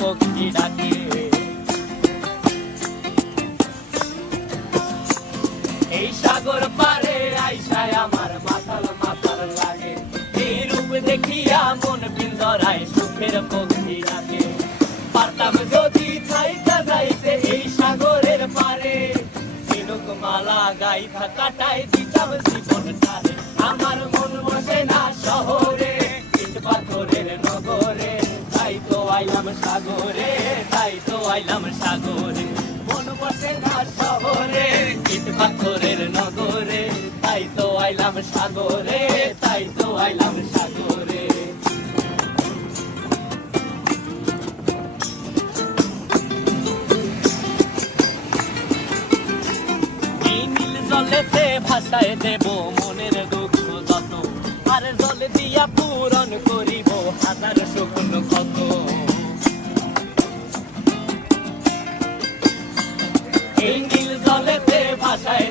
পক্ষী ডাকে। এই সাগর পারে আইসায় আমার মাতাল মাতাল লাগে, এই রূপ দেখিয়া মন পিঞ্জরায় সুখের পক্ষী ডাকে। পারতাম যদি থাইকা যাইতে এই সাগরের পারে, ঝিনুক মালা গাইথা কাটাই দিতাম জীবনটারে। আমার মন বসে না শহরে, ইট পাথরের নগরে, তাই তো আইলাম সাগরে, তাই তো আইলাম সাগরে। মন বসে না শহরে, ইট পাথরের নগরে, তাই তো আইলাম সাগরে, তাই তো আইলাম সাগরে। জলেতে ভাসায় দেব মনের দুঃখ যত, আর জলে দিয়া পূরণ করিব হাজার শকুন কত। এই নীল জলেতে ভাসায়